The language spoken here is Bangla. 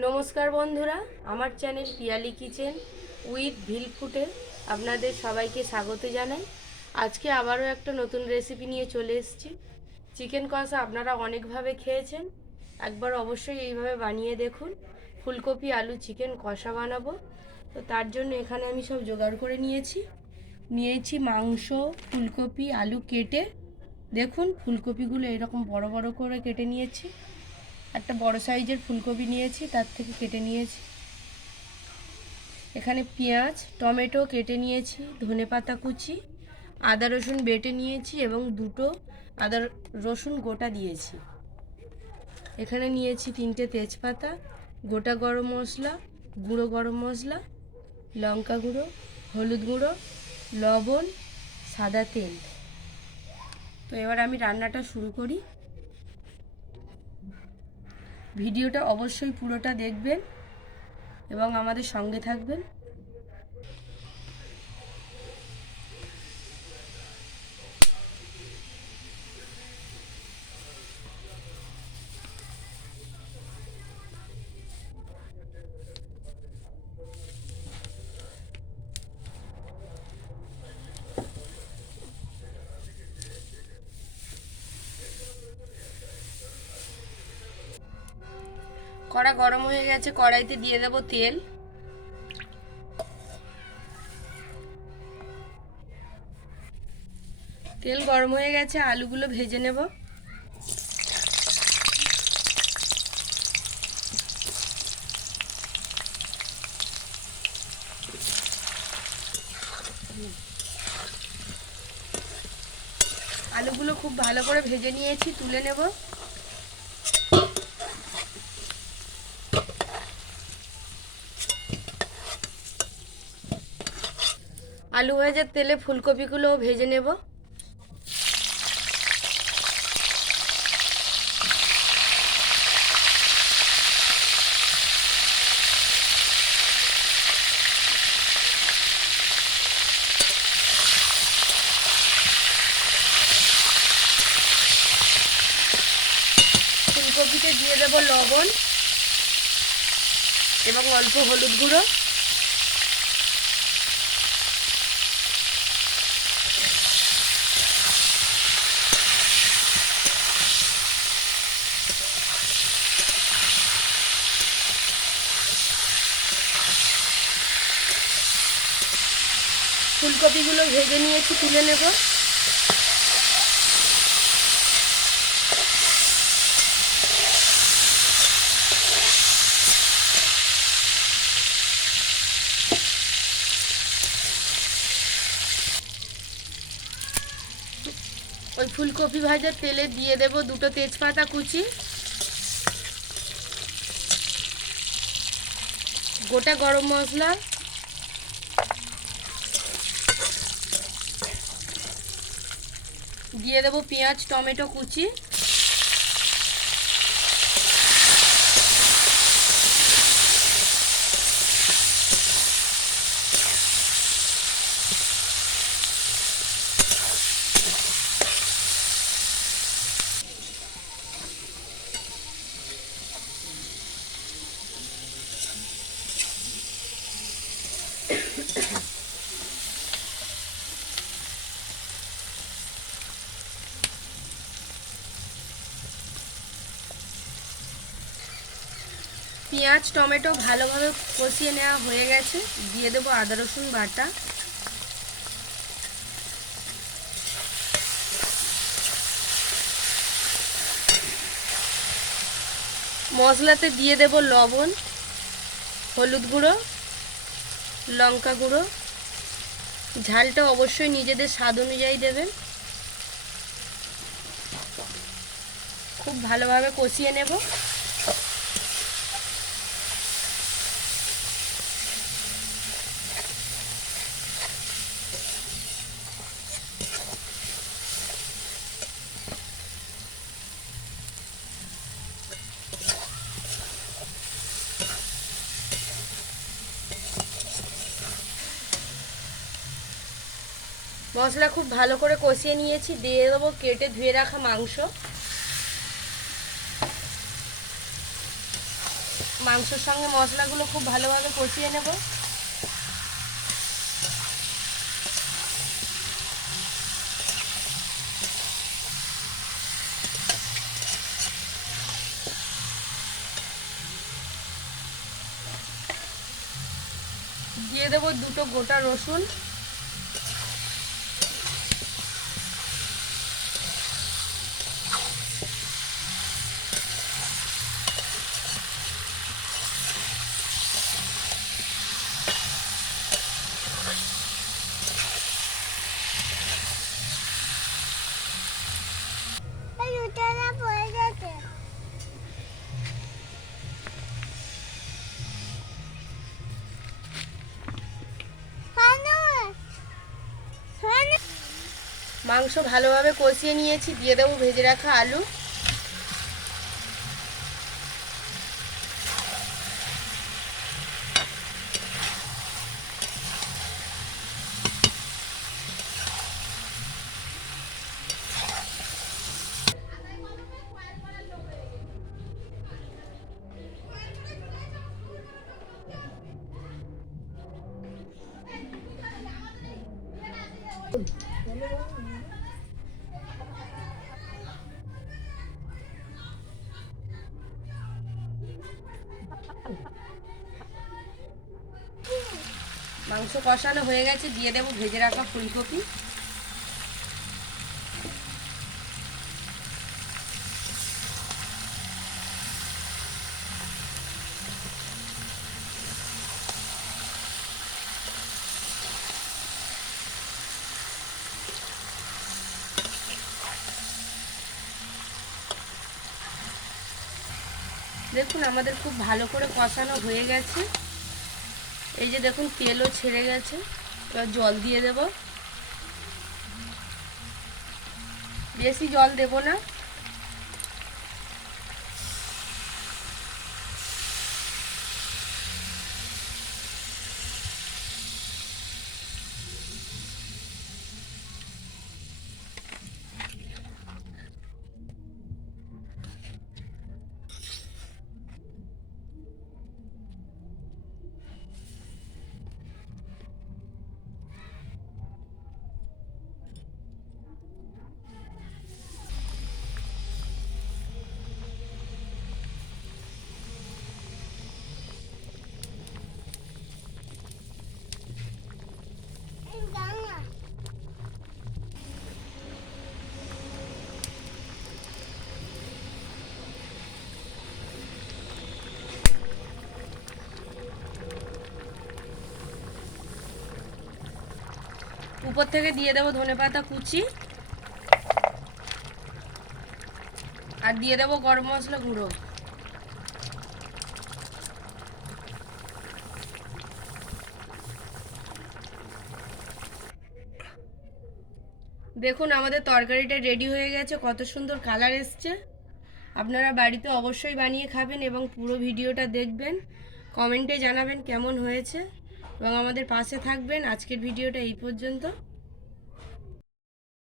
নমস্কার বন্ধুরা, আমার চ্যানেল পিয়ালি কিচেন উইথ ভিল ফুডে আপনাদের সবাইকে স্বাগত জানাই। আজকে আবারও একটা নতুন রেসিপি নিয়ে চলে এসেছি। চিকেন কষা আপনারা অনেকভাবে খেয়েছেন, একবার অবশ্যই এইভাবে বানিয়ে দেখুন। ফুলকপি আলু চিকেন কষা বানাবো। তো তার জন্য এখানে আমি সব জোগাড় করে নিয়েছি মাংস, ফুলকপি আলু কেটে। দেখুন ফুলকপিগুলো এরকম বড় বড় করে কেটে নিয়েছি। একটা বড় সাইজের ফুলকপি নিয়েছি, তার থেকে কেটে নিয়েছি। এখানে পেঁয়াজ টমেটো কেটে নিয়েছি, ধনেপাতা কুচি, আদা রসুন বেটে নিয়েছি এবং দুটো আদা রসুন গোটা দিয়েছি। এখানে নিয়েছি 3টে তেজপাতা, গোটা গরম মশলা, গুঁড়ো গরম মশলা, লঙ্কা গুঁড়ো, হলুদ গুঁড়ো, লবণ, সাদা তেল। তো এবার আমি রান্নাটা শুরু করি। ভিডিওটা অবশ্যই পুরোটা দেখবেন এবং আমাদের সঙ্গে থাকবেন। কড়া গরম হয়ে গেছে, কড়াইতে দিয়ে দেব তেল। তেল গরম হয়ে গেছে, আলুগুলো ভেজে নেব। আলুগুলো খুব ভালো করে ভেজে নিয়েছি, তুলে নেব। আলু ভাজার তেলে ফুলকপিগুলোও ভেজে নেব। ফুলকপিতে দিয়ে দেব লবণ এবং অল্প হলুদ গুঁড়ো। ফুলকপিগুলো ভেজে নিয়েছি, তুলে নেব। ওই ফুলকপি ভাজার তেলে দিয়ে দেব 2টো তেজপাতা কুচি, গোটা গরম মশলা, দিয়ে দেব পেঁয়াজ টমেটো কুচি, পেঁয়াজ টমেটো ভালোভাবে কষিয়ে নেওয়া হয়ে গেছে, দিয়ে দেবো আদা রসুন বাটা। মশলাতে দিয়ে দেব লবণ, হলুদ গুঁড়ো, লঙ্কা গুঁড়ো। ঝালটা অবশ্যই নিজেদের স্বাদ অনুযায়ী দেবেন। খুব ভালোভাবে কষিয়ে নেব। মশলা খুব ভালো করে কষিয়ে নিয়েছি, দিয়ে দেবো কেটে ধুয়ে রাখা মাংস। মাংসের সঙ্গে মশলাগুলো খুব ভালোভাবে কষিয়ে নেব। দিয়ে দেবো 2টো গোটা রসুন, মাংস ভালোভাবে কষিয়ে নিয়েছি। দিয়ে দেবো ভেজে রাখা আলু, মাংস কষানো হয়ে গেছে। দিয়ে দেবো ভেজে রাখা ফুলকপি, দেখুন আমাদের খুব ভালো করে কষানো হয়ে গেছে। এই যে দেখুন তেলও ছেড়ে গেছে। এবার জল দিয়ে দেব, বেশি জল দেব না। উপর থেকে দিয়ে দেবো ধনেপাতা কুচি, আর দিয়ে দেবো গরম মশলা গুঁড়ো। দেখুন আমাদের তরকারিটা রেডি হয়ে গেছে, কত সুন্দর কালার এসছে। আপনারা বাড়িতে অবশ্যই বানিয়ে খাবেন এবং পুরো ভিডিওটা দেখবেন, কমেন্টে জানাবেন কেমন হয়েছে এবং আমাদের পাশে থাকবেন। আজকের ভিডিওটা এই পর্যন্ত।